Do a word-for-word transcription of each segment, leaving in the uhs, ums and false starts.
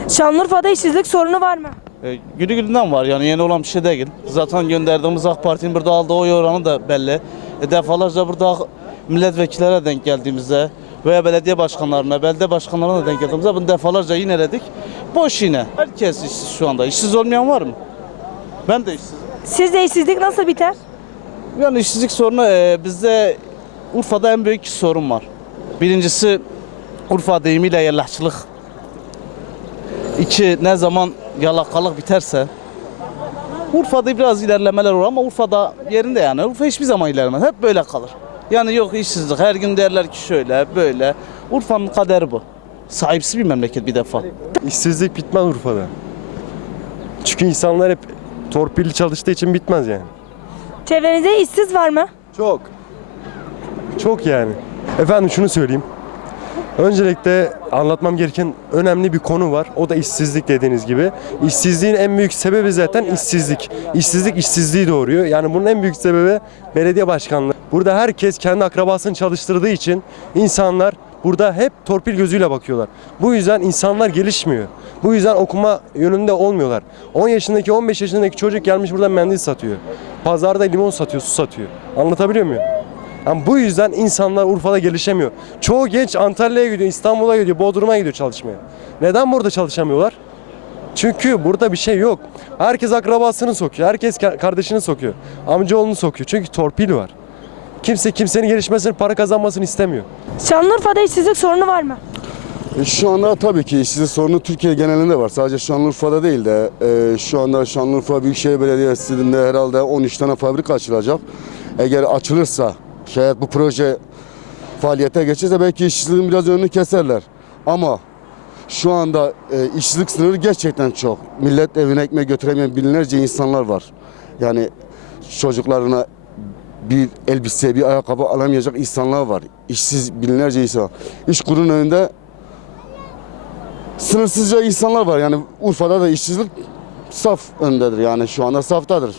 Şanlıurfa'da işsizlik sorunu var mı? E, günü gününden var, yani yeni olan bir şey değil. Zaten gönderdiğimiz AK Parti'nin burada aldığı oy oranı da belli. E, defalarca burada milletvekillere denk geldiğimizde veya belediye başkanlarına, belediye başkanlarına da denk geldiğimizde bunu defalarca yineledik. Boş yine. Herkes işsiz şu anda. İşsiz olmayan var mı? Ben de işsizim. Sizce işsizlik nasıl biter? Yani işsizlik sorunu e, bizde Urfa'da en büyük iki sorun var. Birincisi Urfa deyimiyle yallahçılık. İki, ne zaman yalakalık biterse Urfa'da biraz ilerlemeler olur ama Urfa'da yerinde yani. Urfa hiçbir zaman ilerlemez. Hep böyle kalır. Yani yok işsizlik. Her gün derler ki şöyle böyle. Urfa'nın kaderi bu. Sahipsiz bir memleket bir defa. İşsizlik bitmez Urfa'da. Çünkü insanlar hep torpilli çalıştığı için bitmez yani. Çevrenizde işsiz var mı? Çok. Çok yani. Efendim şunu söyleyeyim. Öncelikle anlatmam gereken önemli bir konu var. O da işsizlik dediğiniz gibi. İşsizliğin en büyük sebebi zaten işsizlik. İşsizlik işsizliği doğuruyor. Yani bunun en büyük sebebi belediye başkanlığı. Burada herkes kendi akrabasını çalıştırdığı için insanlar burada hep torpil gözüyle bakıyorlar. Bu yüzden insanlar gelişmiyor. Bu yüzden okuma yönünde olmuyorlar. on yaşındaki on beş yaşındaki çocuk gelmiş burada mendil satıyor. Pazarda limon satıyor, su satıyor. Anlatabiliyor muyum? Yani bu yüzden insanlar Urfa'da gelişemiyor. Çoğu genç Antalya'ya gidiyor, İstanbul'a gidiyor, Bodrum'a gidiyor çalışmaya. Neden burada çalışamıyorlar? Çünkü burada bir şey yok. Herkes akrabasını sokuyor, herkes kardeşini sokuyor, amcaoğlunu sokuyor. Çünkü torpil var. Kimse kimsenin gelişmesini, para kazanmasını istemiyor. Şanlıurfa'da işsizlik sorunu var mı? Şu anda tabii ki işsizlik sorunu Türkiye genelinde var. Sadece Şanlıurfa'da değil de e, şu anda Şanlıurfa Büyükşehir Belediyesi'nde herhalde on üç tane fabrika açılacak. Eğer açılırsa, şayet bu proje faaliyete geçirse belki işsizliğin biraz önünü keserler. Ama şu anda e, işsizlik sınırı gerçekten çok. Millet evine ekmek götüremeyen binlerce insanlar var. Yani çocuklarına bir elbise, bir ayakkabı alamayacak insanlar var. İşsiz binlerce insan. İş kurun önünde sınırsızca insanlar var. Yani Urfa'da da işsizlik saf öndedir. Yani şu anda saftadır.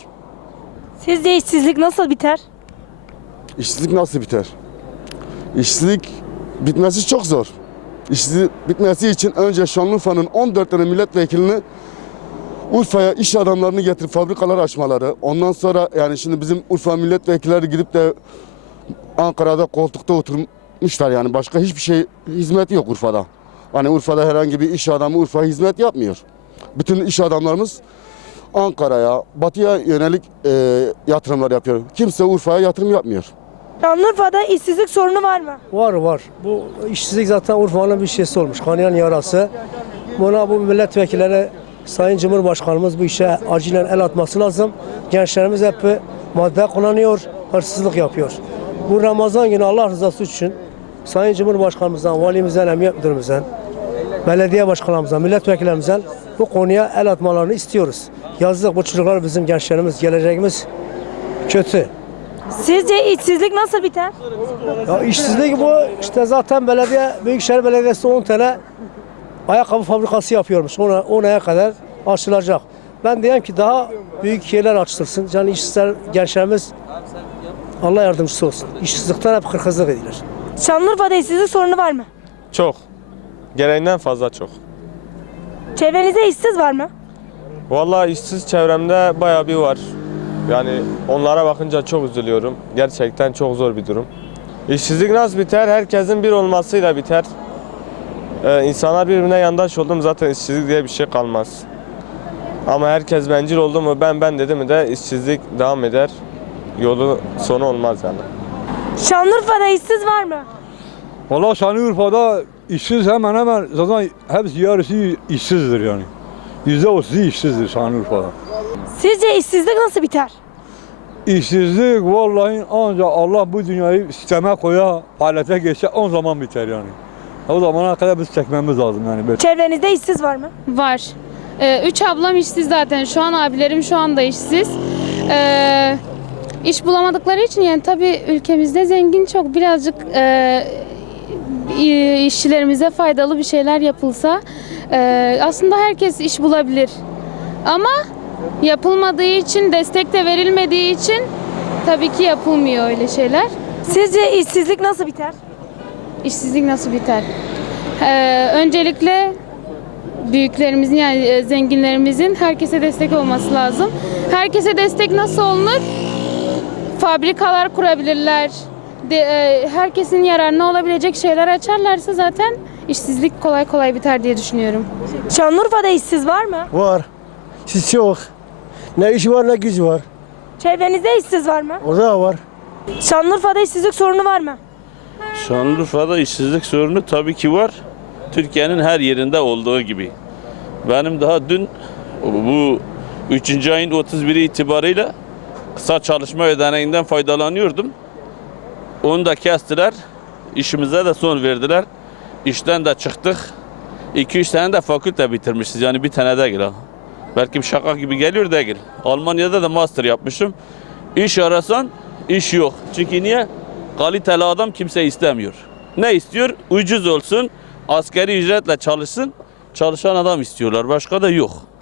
Sizce işsizlik nasıl biter? İşsizlik nasıl biter? İşsizlik bitmesi çok zor. İşsizlik bitmesi için önce Şanlıurfa'nın on dört tane milletvekilini Urfa'ya iş adamlarını getirip fabrikalar açmaları. Ondan sonra yani şimdi bizim Urfa milletvekilleri gidip de Ankara'da koltukta oturmuşlar yani başka hiçbir şey hizmet yok Urfa'da. Hani Urfa'da herhangi bir iş adamı Urfa'ya hizmet yapmıyor. Bütün iş adamlarımız Ankara'ya, Batı'ya yönelik e, yatırımlar yapıyor. Kimse Urfa'ya yatırım yapmıyor. Şanlıurfa'da işsizlik sorunu var mı? Var var. Bu işsizlik zaten Urfa'nın bir şeysi olmuş. Kanayan yarası. Buna bu milletvekilleri Sayın Cumhurbaşkanımız bu işe acilen el atması lazım. Gençlerimiz hep madde kullanıyor, hırsızlık yapıyor. Bu Ramazan günü Allah rızası için Sayın Cumhurbaşkanımızdan, valimizden, emniyet müdürümüzden, belediye başkanımızdan, milletvekillerimizden bu konuya el atmalarını istiyoruz. Yazık bu çocuklar bizim gençlerimiz, geleceğimiz kötü. Sizce işsizlik nasıl biter? Ya işsizlik bu işte zaten belediye, Büyükşehir Belediyesi on tane ayakkabı fabrikası yapıyormuş. Ona, onaya kadar açılacak. Ben diyeyim ki daha büyük yerler açılsın. Yani işsizler, gençlerimiz Allah yardımcısı olsun. İşsizlikten hep kırkızlık edilir. Şanlıurfa'da işsizlik sorunu var mı? Çok. Gereğinden fazla çok. Çevrenizde işsiz var mı? Vallahi işsiz çevremde bayağı bir var. Yani onlara bakınca çok üzülüyorum. Gerçekten çok zor bir durum. İşsizlik nasıl biter? Herkesin bir olmasıyla biter. Ee, insanlar birbirine yandaş oldu mu zaten işsizlik diye bir şey kalmaz. Ama herkes bencil oldu mu ben ben dedi mi de işsizlik devam eder. Yolu sonu olmaz yani. Şanlıurfa'da işsiz var mı? Valla Şanlıurfa'da işsiz hemen hemen zaten hepsi yarısı işsizdir yani. Yüzde otuzu işsizdir Şanlıurfa'da. Sizce işsizlik nasıl biter? İşsizlik vallahi ancak Allah bu dünyayı sisteme koya, alete geçe on zaman biter yani. O zamana kadar biz çekmemiz lazım yani. Böyle. Çevrenizde işsiz var mı? Var. Ee, üç ablam işsiz zaten. Şu an abilerim şu anda işsiz. Ee, iş bulamadıkları için yani tabii ülkemizde zengin çok birazcık e, işçilerimize faydalı bir şeyler yapılsa e, aslında herkes iş bulabilir. Ama yapılmadığı için, destek de verilmediği için tabii ki yapılmıyor öyle şeyler. Sizce işsizlik nasıl biter? İşsizlik nasıl biter? Ee, öncelikle büyüklerimizin yani e, zenginlerimizin herkese destek olması lazım. Herkese destek nasıl olunur? Fabrikalar kurabilirler. De, e, herkesin yararına olabilecek şeyler açarlarsa zaten işsizlik kolay kolay biter diye düşünüyorum. Şanlıurfa'da işsiz var mı? Var. Siz çok. Ne iş var ne güç var. Çevrenizde işsiz var mı? Orada var. Şanlıurfa'da işsizlik sorunu var mı? Şanlıurfa'da işsizlik sorunu tabii ki var. Türkiye'nin her yerinde olduğu gibi. Benim daha dün bu üçüncü ayın otuz biri itibarıyla kısa çalışma ödeneğinden faydalanıyordum. Onu da kestiler. İşimize de son verdiler. İşten de çıktık. iki üç tane de fakülte bitirmişiz. Yani bir tane değil ha. Belki bir şaka gibi geliyor değil. Almanya'da da master yapmışım. İş arasan iş yok. Çünkü niye? Kaliteli adam kimse istemiyor. Ne istiyor? Ucuz olsun, asgari ücretle çalışsın. Çalışan adam istiyorlar. Başka da yok.